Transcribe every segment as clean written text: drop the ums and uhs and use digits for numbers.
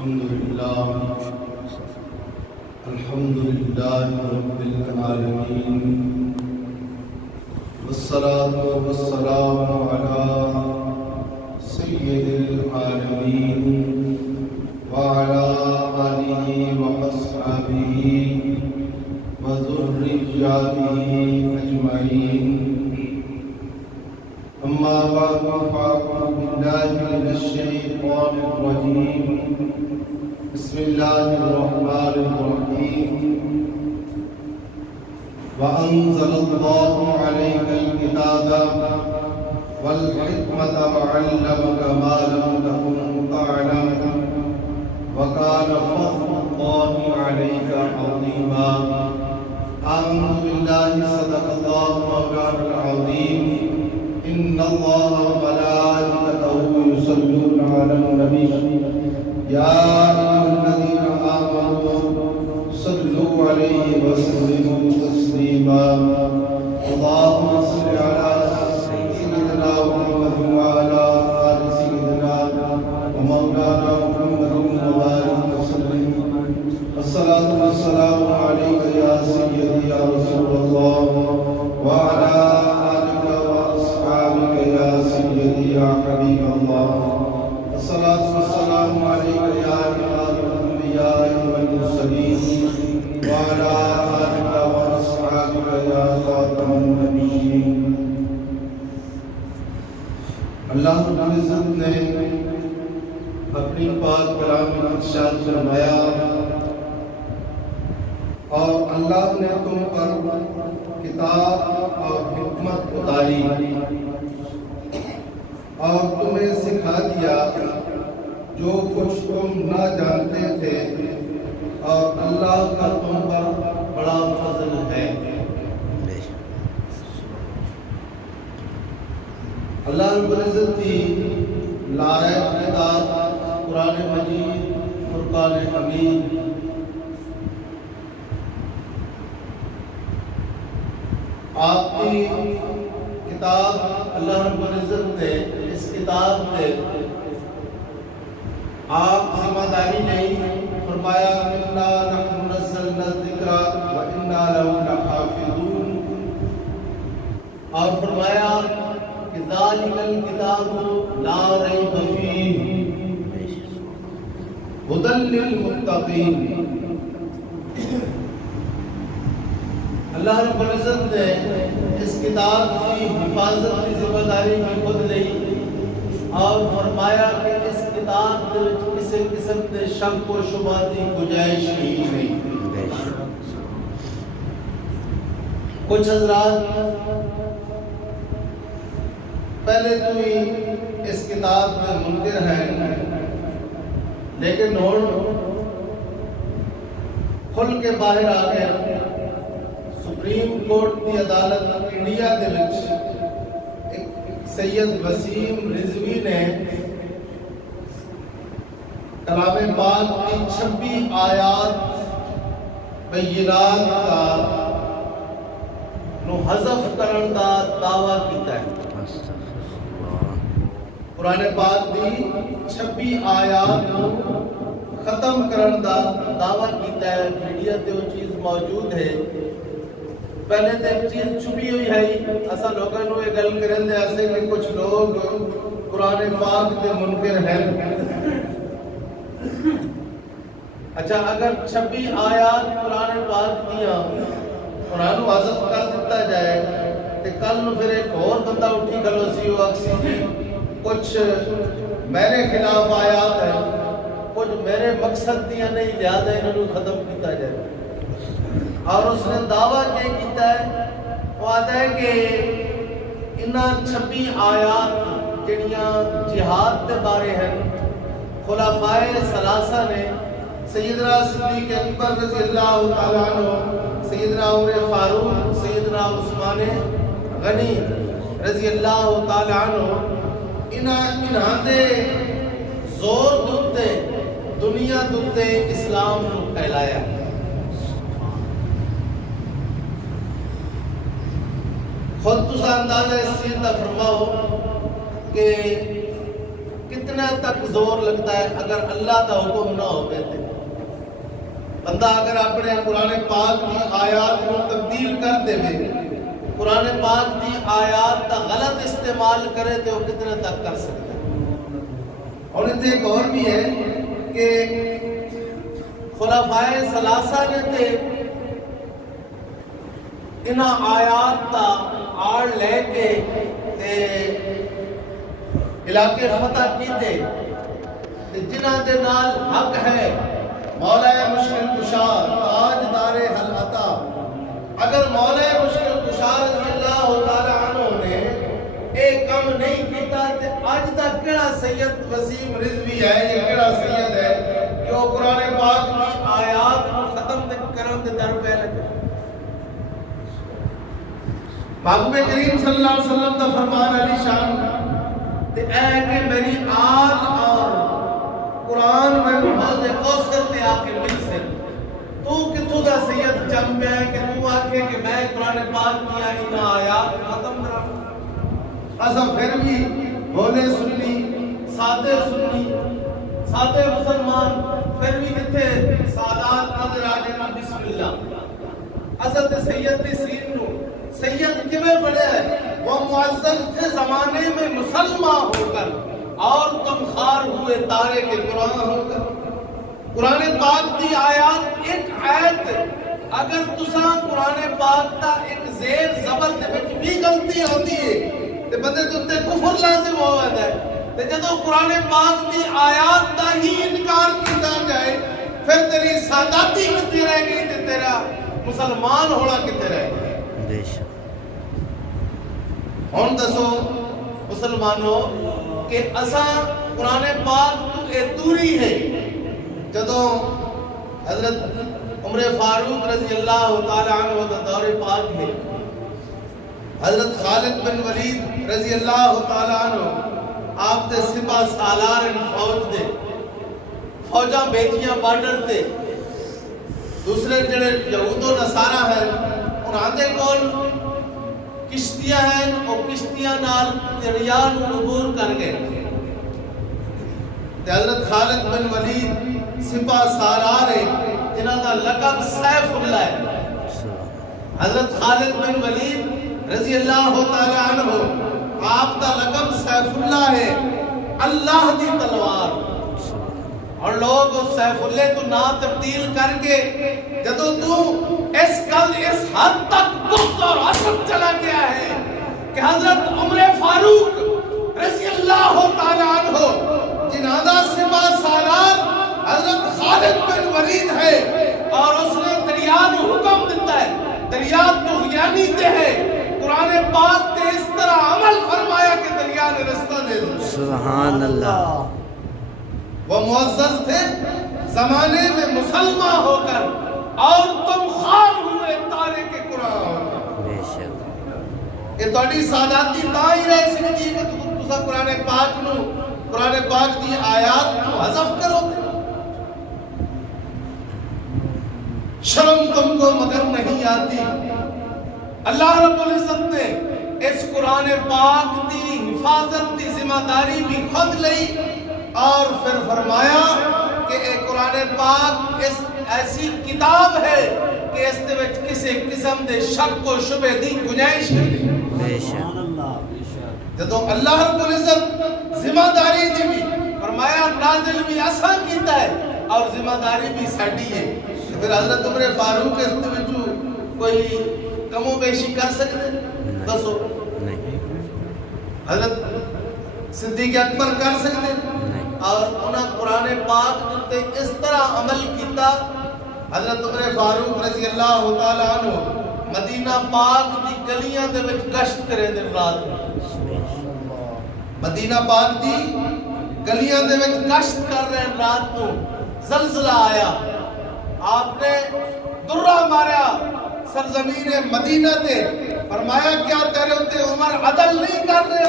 الحمد لله رب العالمين والصلاة والسلام على سيد العالمين وعلى آله وأصحابه وذرياته أجمعين. أما بعد فأعوذ بالله من الشيطان الرجيم. بسم الله الرحمن الرحيم. وأنزل الله عليك الكتاب والحكمة وعلمك ما لم تكن تعلم وكان فضل الله عليك عظيما. آمنت بالله صدق الله مولانا العظيم. إن الله وملائكته يصلون على النبي يا أيها الذين آمنوا صلوا عليه وسلموا تسليما. اللهم صل على سيدنا محمد وعلى آل سيدنا ومولانا محمد وبارك وسلم. الصلاة والسلام عليك يا سيدي يا رسول الله وعلى آلك وأصحابك يا سيدي يا حبيب الله. الصلاة والسلام عليك يا إمام الأنبياء والمرسلين وعلى آلك وأصحابك يا خاتم النبيين. اللہ رب العزت نے اپنی پاک کلام میں ارشاد فرمایا اور اللہ نے تم پر کتاب اور حکمت اتاری اور تمہیں سکھا دیا جو کچھ تم نہ جانتے تھے، اور اللہ کا تم پر بڑا فضل ہے. اللہ رب العزت کی لاریب کتاب قرآن مجید فرقان حمید آپ کی کتاب اللہ رب العزت نے اس کتاب میں آپ ذمہ داری نہیں فرمایا اِنَّا نَحْنُ نَزَّلْنَا الذِّكْرَ وَإِنَّا لَهُ لَحَافِظُونَ، اور فرمایا کہ ذَلِكَ الْكِتَابُ لَا رَيْبَ فِيهِ هُدًى لِّلْمُتَّقِينَ. اللہ رب العزت نے اس کتاب کی حفاظت کی ذمہ داری بھی خود لی اور فرمایا کہ اس کتاب کے کسی قسم کے شک و شبہ کی گنجائش ہی نہیں. کچھ حضرات پہلے تو ہی اس کتاب میں منکر ہیں، لیکن کھل کے باہر آ گئے. سپریم کورٹ کی عدالت انڈیا دے وچ ایک سید وسیم رضوی نے کلام پاک کی 26 آیات بینات کا نو حذف کرن دا دعویٰ کیتا ہے. قرآن پاک دی 26 آیات نو ختم کرن دا دعویٰ کیتا ہے. میڈیا تے وہ چیز موجود ہے. پہلے تو ایک چیز چھپی ہوئی ہے، ایسا لوگوں نے یہ گل کرن دے ایسے کہ کچھ لوگ قرآن پاک دے منکر ہیں. اچھا، اگر 26 آیات قرآن پاک دیا قرآن کو حذف کر دیتا جائے تو کل نو پھر ایک اور بندہ اٹھی کھلو سی وہ اکسی کی کچھ میرے خلاف آیات ہیں، کچھ میرے مقصد دیا نہیں، لہذا انہوں نے ختم کیتا جائے. اور اس نے دعویٰ کیا کیتا ہے، وہ آتا ہے کہ انہاں 26 آیات جڑیاں جہاد کے بارے ہیں خلفائے ثلاثہ نے سیدنا صدیق اکبر رضی اللہ تعالیٰ عنہ، سیدنا عمر فاروق، سیدنا عثمان غنی رضی اللہ تعالیٰ عنہ، انہاں دے زور دوتے دنیا دوتے اسلام کو پھیلایا. خود تسا اندازہ اس چیز کا فرماؤ کہ کتنا تک زور لگتا ہے اگر اللہ کا حکم نہ ہو تے بندہ اگر اپنے قرآن پاک کی آیات کو تبدیل کر دے قرآن پاک کی آیات کا غلط استعمال کرے تو وہ کتنے تک کر سکتا ہے. اور اتنے ایک اور بھی ہے کہ خلفائے ثلاثہ نے تے انہاں آیات تا آڑ لے کے تے علاقے فتح کیتے جنہ دے نال حق ہے مولا مشکل کشا تاجدار حل عطا. اگر مولا مشکل کشا رضی اللہ تعالی عنہ نے ایک کام نہیں کیتا تے آج تک کیڑا سید وسیم رضوی ہے یا کیڑا سید ہے جو قرآن پاک کی آیات کو ختم کرن دے در پہ لگے. محبوب کریم صلی اللہ علیہ وسلم دا فرمان علی شان تے اے کہ میری آل اور قرآن میں حوض کوثر تے آ کے مل سے تو کتوں دا سید جم پہ ہے کہ تو آکھے کہ میں قرآن پاک کی آئینہ آیات ختم کرا. ایسا پھر بھی بھولے سنی سادے مسلمان پھر بھی کتنے سادات نظر آگے نا بسم اللہ. ایسا تے سید تے سین نو سید کمیں بڑے ہیں وہ معزز تھے زمانے میں مسلمان ہو کر اور تم خار ہوئے تارے کے قرآن ہو کر. قرآن پاک دی آیات ایک آیت اگر تساں قرآن پاک دا ایک زیر زبر دے وچ بھی غلطی ہوندی ہے تے بندے تے کفر لازم ہو جاتا ہے. تے جدوں قرآن پاک دی آیات دا ہی انکار کیتا جائے پھر تیری ساداتی کتے رہ گئی تے تیرا مسلمان ہونا کتے رہ گئی. ہون دسو مسلمانوں کہ اساں قرآن پاک تو اے دوری ہے. جدوں حضرت عمر فاروق رضی اللہ تعالی عنہ دا دور پاک ہے حضرت خالد بن ولید رضی اللہ تعالی عنہ آپ دے سپاہ سالار فوج دے فوجاں بیٹیاں بارڈر تے دوسرے جڑے یہود و نصارہ ہیں انہاں دے کول کشتیاں ہیں اور کشتیاں نال دریا نو عبور کر گئے. حضرت خالد بن ولید سپاہ سالار ہے جنہاں دا لقب سیف اللہ ہے. حضرت خالد بن ولید رضی اللہ تعالی عنہ آپ دا لقب سیف اللہ ہے اللہ دی تلوار. اور لوگ سیف اللہ تو نام تبدیل کر کے جدو تو اس کل اس حد تک بغض اور حسد چلا گیا ہے کہ حضرت عمر فاروق رضی اللہ تعالی عنہ جنہاں دا سپاہ سالار حضرت خالد بن ولید ہے اور اس نے دریا نو حکم دیتا ہے دریا تو یعنی تے ہے قرآن پاک تے اس طرح عمل فرمایا کہ دریا نے رستہ دے دو. سبحان اللہ. وہ معزز تھے زمانے میں مسلمان ہو کر اور تم خار ہوئے تارے کے قرآن. بے شک یہ توڑی ساداتی تا ہی رہ سکتی ہے کہ تسا قرآن پاک کی آیات کو حذف کرو. شرم تم کو مگر نہیں آتی. اللہ رب العزت نے اس قرآن پاک دی حفاظت دی ذمہ داری بھی خود لئی اور پھر فرمایا کہ اے قرآن پاک اس ایسی کتاب ہے کہ اس دے وچ کسی قسم دے شک و شبہ دی گنجائش نہیں. بے شک جدو اللہ رب العزت ذمہ داری دی بھی فرمایا نازل بھی اساں کیتا ہے اور ذمہ داری بھی ساڈی ہے. پھر حضرت عمر فاروق اس دے وچ کوئی کم و بیشی کر سکتے دسو؟ نہیں. حضرت صدیق اکبر کر سکتے اور انہاں قرآن پاک تے اس طرح عمل کیتا. حضرت عمر فاروق رضی اللہ تعالی عنہ مدینہ پاک دی گلیاں دے وچ گشت کرے دن رات. مدینہ پاک دی گلیاں دے وچ گشت کر رہے رات کو زلزلہ آیا آپ نے درہ ماریا سرزمین مدینہ تے فرمایا کیا تیرے ہوتے عمر عدل نہیں کر رہے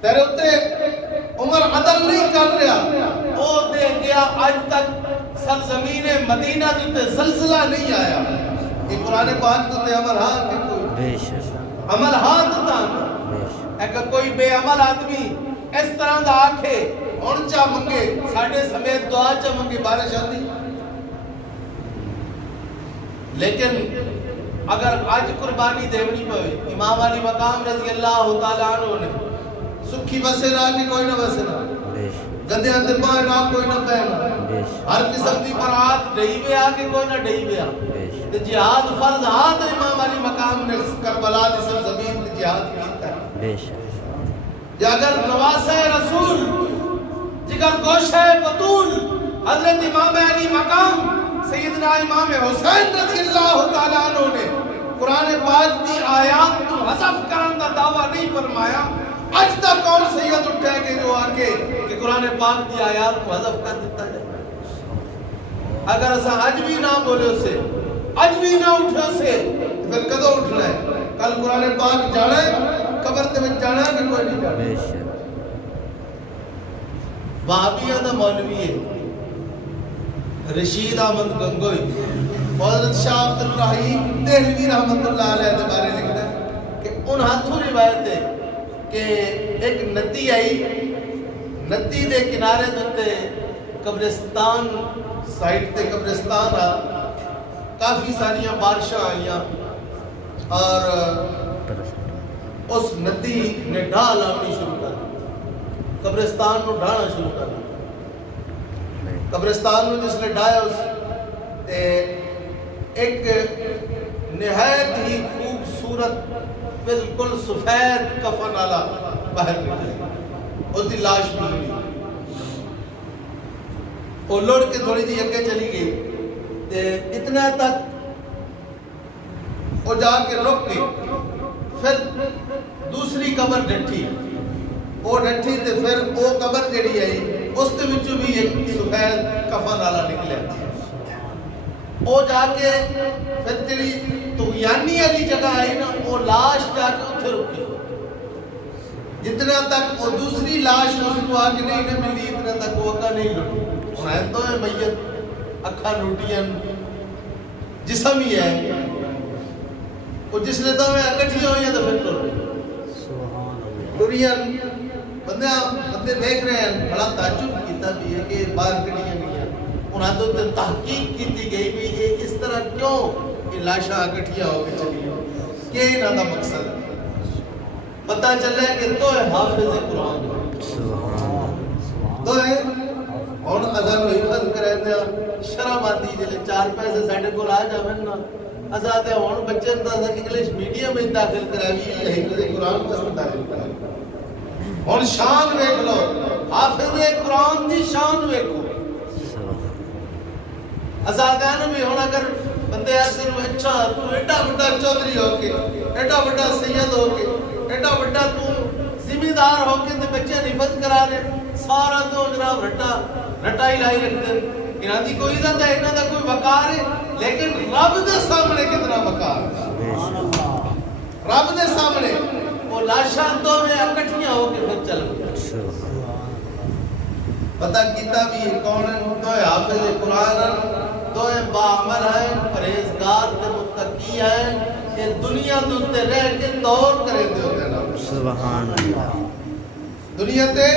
تیرے ہوتے عمر عدل نہیں کر رہا او دے گیا آج تک سرزمین مدینہ تے زلزلہ نہیں آیا. یہ قرآن پاک تے عمل ہاں کہ کوئی بے شک عمل ہاں تے بے شک کہ کوئی بے عمل آدمی اس طرح دا آکھے ہن چا منگے ساڈے سمیت دعا چا منگے بارش آندی لیکن اگر آج قربانی دیونی پوے امام علی مقام رضی اللہ تعالیٰ عنہ نے سکھی بسے نہ کہ کوئی نہ بسے نہ گندے اندے پائے نہ کوئی نہ پہنا ہر قسم دی برات ڈئی بے آکے کوئی نہ ڈئی بے آکے جہاد فرض ہاتھ امام علی مقام نے کربلا دی سرزمین دی جہاد کیتا ہے یا اگر نواسہ رسول جگر گوشہ بطول حضرت امام علی مقام سیدنا امام حسین رضی اللہ تعالیٰ عنہ نے قرآن پاک دی آیات تو حذف کرن دا دعویٰ نہیں فرمایا اج تک کون سید اٹھے کہ جو آگے کہ قرآن پاک دی آیات کو حذف کر دیتا ہے اگر اسا اج بھی نہ بولے اسے اج بھی نہ اٹھے اسے پھر کدو اٹھنا ہے کل قرآن پاک جانا ہے قبر تے میں جانا ہے کہ کوئی نہیں جانا وہابیہ دا مولوی ہے رشید احمد گنگوئی حضرت شاہ عبد الرحیم دہلوی رحمت اللہ علیہ کے بارے لکھتا ہے کہ ان ہاتھوں روایت ہے کہ ایک ندی آئی ندی دے کنارے دوتے قبرستان سائٹ تے قبرستان رہا کافی ساریاں بارشاں آئیاں اور اس ندی نے ڈھال آنی شروع کر دی قبرستان نو ڈھانا شروع کر دی قبرستان میں جس نے ڈھایا اس ایک نہایت ہی خوبصورت بالکل سفید کفن والا باہر نکلا اس دی لاش ملی وہ لڑ کے تھوڑی جی اگے چلی گئی اتنا تک وہ جا کے رک گئی پھر دوسری قبر ڈٹھی وہ ڈٹھی تے پھر وہ قبر جڑی آئی اس کے وچوں بھی ایک سفید کفن والا نکلیا وہ جا کے پھر تیری طغیانی والی جگہ آئی نا وہ لاش جا کے اتنے رکی جتنا تک وہ دوسری لاش اس کو آگے نہیں ملی اتنا تک وہ اکا نہیں لٹی ہے تو ہے میت اکھا لٹیاں جسم ہی ہے وہ جس نے تو میں اکٹھی ہوئی ہیں تو پھر ٹریاں بندے دیکھ رہے ہیں بڑا تعجب کیتا بھی ہے کہ باہر کٹیاں گئی ہیں انہاں تو تحقیق کیتی گئی بھی یہ اس طرح کیوں یہ لاشاں اکٹھیاں ہو کے چلی ہیں کہ انہاں دا مقصد پتہ چلے کہ تو ہے حافظ قرآن تو ہے اور اذان و حفظ کرے دیا شرم آتی جلے 4 پیسے ساڈے کول آ جاویں نا آزاد ہے ہن بچے دا انگلش میڈیم میں داخل کراوی ہے حفظ قرآن کا داخل کراوی اور شان دیکھ لو حافظ قرآن دی شان دیکھو آزادان میں ہونا اگر بندے ایسے اچھا تو ایڈا بڑا چودھری ہو کے ایڈا بڑا سید ہو کے ایڈا بڑا تو ذمہ دار ہو کے تے بچے حفظ کرا لے سارا تو جناب رٹا ہی لائی رکھتے انہاں دی کوئی عزت ہے انہاں دا کوئی وقار ہے لیکن رب دے سامنے کتنا وقار ہے رب دے سامنے وہ لاشاں تو میں اکٹھیاں ہو کے پھر چل گیا پتہ کیتا بھی کون ہے تو ہے حافظ قرآن تو ہے باعمل ہے پرہیزگار تے متقی ہے کہ دنیا تے رہ کے دور کرے دے ہوتے نا سبحان اللہ دنیا تے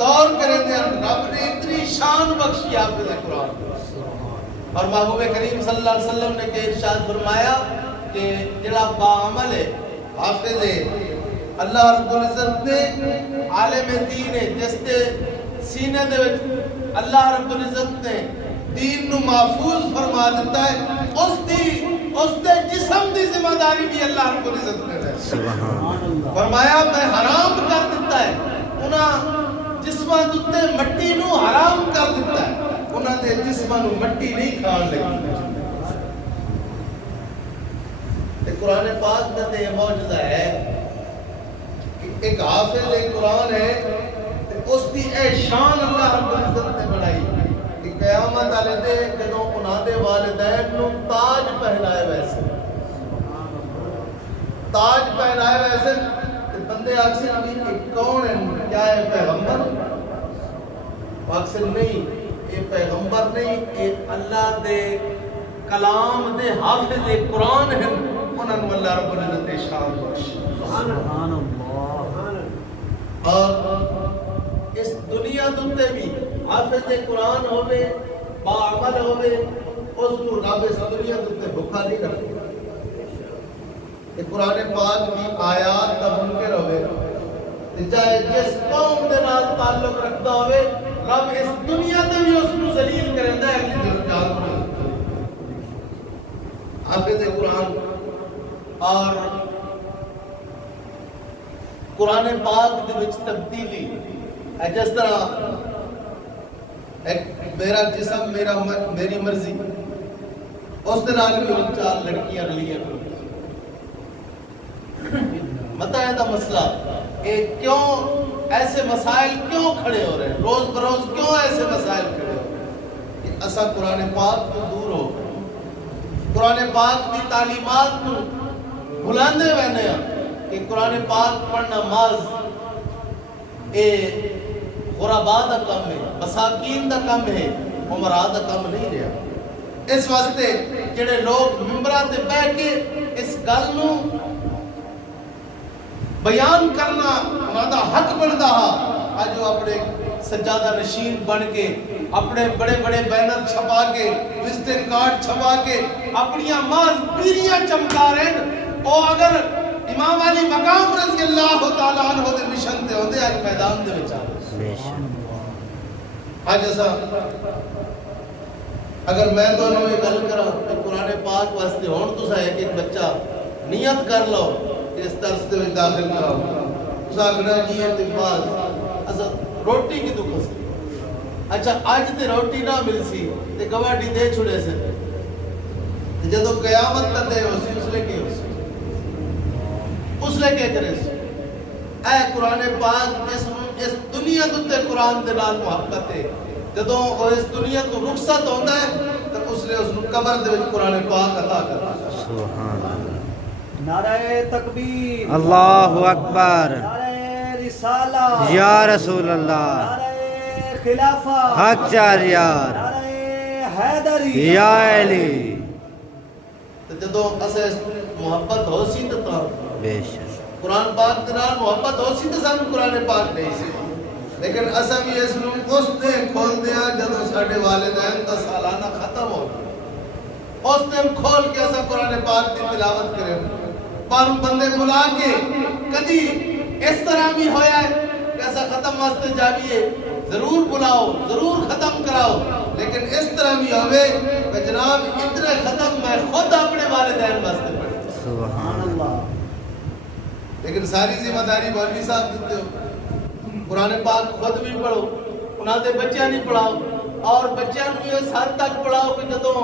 دور کرے دے رب نے اتنی شان بخشی حافظ قرآن اور محبوب کریم صلی اللہ علیہ وسلم نے کہ ارشاد فرمایا کہ جڑا باعمل ہے حافظ ہے اللہ رب العزت نے عالم دین ہے جس دے سینے دے اللہ رب العزت نے دین نو محفوظ فرما دیتا ہے اس دے جسم دی ذمہ داری بھی اللہ رب العزت نے دی سبحان اللہ فرمایا میں حرام کر دیتا ہے انہاں جسماں تے مٹی نو حرام کر دیتا ہے انہاں دے جسماں نو مٹی نہیں کھان لگی تے قرآن پاک دا تے معجزہ ہے کہ ایک حافظ قرآن ہے اس دی اے شان اللہ رب العزت نے بنائی کہ قیامت والے دے جدوں انہاں دے والدین نو تاج پہنائے ویسے تاج پہنائے ویسے بندے اکثر بھی کون ہے کیا ہے پیغمبر اکثر نہیں یہ پیغمبر نہیں یہ اللہ دے کلام دے حافظ قرآن ہیں انہاں نو اللہ رب العزت نے شان بخشی سبحان اللہ اور اس دنیا دے بھی حافظ قرآن ہوئے باعمل ہوئے اس کو رب اس دنیا دے بھوکا نہیں رکھتا کہ قرآن پاک کی آیات کا منکر ہوئے چاہے جس قوم دے نال تعلق رکھتا ہوئے رب اس دنیا تے بھی اس کو ذلیل کریندا ہے اگلی دن قیامت میں حافظ قرآن اور قرآن پاک دے وچ تبدیلی ہے جس طرح ایک میرا جسم میری مرضی اس دے نال بھی ہم چار لڑکیاں رلیاں متا ہے دا مسئلہ کہ کیوں ایسے مسائل کیوں کھڑے ہو رہے ہیں روز بروز کیوں ایسے مسائل کھڑے ہو رہے ہیں کہ اسا قرآن پاک تو دور ہو قرآن پاک کی تعلیمات کو بھلاندے وینے ہیں کہ قرآن پاک پڑھنا ماز اے غرباء دا کم ہے مساکین دا کم ہے عمراء دا کم نہیں رہا اس واسطے جڑے لوگ ممبراں تے بیٹھ کے اس گل نو بیان کرنا انہاں دا حق بندا ہا اج وہ اپنے سجادہ نشین بن کے اپنے بڑے بڑے بینر چھپا کے وزٹنگ کارڈ چھپا کے اپنیاں ماز پیریاں چمکا رہے ہیں او اگر امام علی مقام رضی اللہ تعالیٰ عنہ دے مشن تے ہوندے اج میدان دے وچ آج ایسا اگر میں دونوں یہ گل کرا کہ قرآن پاک واسطے ہون تو سا ایک بچہ نیت کر لو کہ اس طرح سے داخل کراؤ اس آگنا جی ہے تیماز ایسا روٹی کی دکھ سی اچھا آج تے روٹی نہ مل سی تے گواڑی دے چھوڑے سے جدو قیامت تے ہو سی اس لے کے ہو سی اس لے کے کرے سی اے قرآن پاک اس دنیا تے قرآن دے نال محبت ہے جدوں او اس دنیا تو رخصت ہوندا ہے تے اس نے اس نو قبر دے وچ قرآن پاک عطا کرتا سبحان اللہ نعرہ تکبیر اللہ اکبر نعرہ رسالہ یا رسول اللہ نعرہ خلافہ حق چاریار نعرہ حیدری یا علی تے جدوں اسے محبت ہو سی تے بے شک قرآن پاک دے نال محبت ہو سی تے سانوں قرآن پاک نہیں سی لیکن اسا بھی اس نو اس دن کھول دیا جدوں ساڈے والدین دا سالانہ ختم ہو گیا اس دن کھول کے اسا قرآن پاک دی تلاوت کرے پر بندے بلا کے کدی اس طرح بھی ہویا ہے کہ ایسا ختم واسطے جاویے ضرور بلاؤ ضرور ختم کراؤ لیکن اس طرح بھی ہوئے کہ جناب اتنے ختم میں خود اپنے والدین واسطے پڑھتا سبحان اللہ لیکن ساری ذمہ داری مولوی صاحب دیتے ہو قرآن پاک خود بھی پڑھو انہاں دے بچیاں نہیں پڑھاؤ اور بچیاں بھی اس حد تک پڑھاؤ کہ جدوں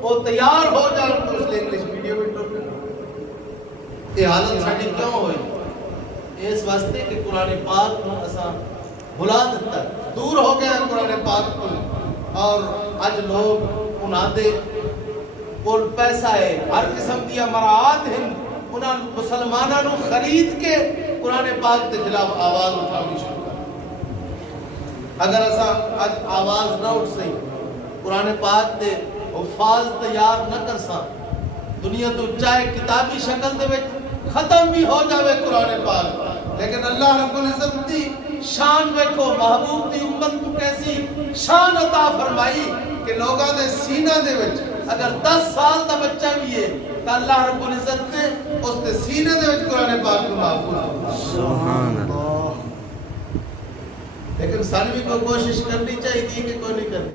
وہ تیار ہو جان تو اس لئے انگلش میڈیم میں ٹوپے یہ حالت ساڑی کیوں ہوئی اس واسطے کہ قرآن پاک کو اساں بھلا دیتا ہے دور ہو گیا قرآن پاک کو اور آج لوگ انہاں دے اور پیسہ ہے ہر قسم دیا مراعات ہیں انہاں مسلمانوں نو خرید کے قرآن پاک کے خلاف آواز اٹھاؤں شروع کر اگر ایسا آج آواز نہ اٹھ سئی قرآن پاک دے حفاظ تیار نہ کر سا دنیا تو چاہے کتابی شکل دے وچ ختم بھی ہو جاوے قرآن پاک لیکن اللہ رب العزت دی شان دیکھو محبوب دی امت کو کیسی شان عطا فرمائی کہ لوگاں دے سینہ دے وچ اگر 10 سال دا بچہ بھی ہے تو اللہ رب العزت نے اس دے سینے دے وچ قرآن پاک کو محفوظ سبحان اللہ لیکن سانوی کو کوشش کرنی چاہیے کہ کوئی نہیں کرنی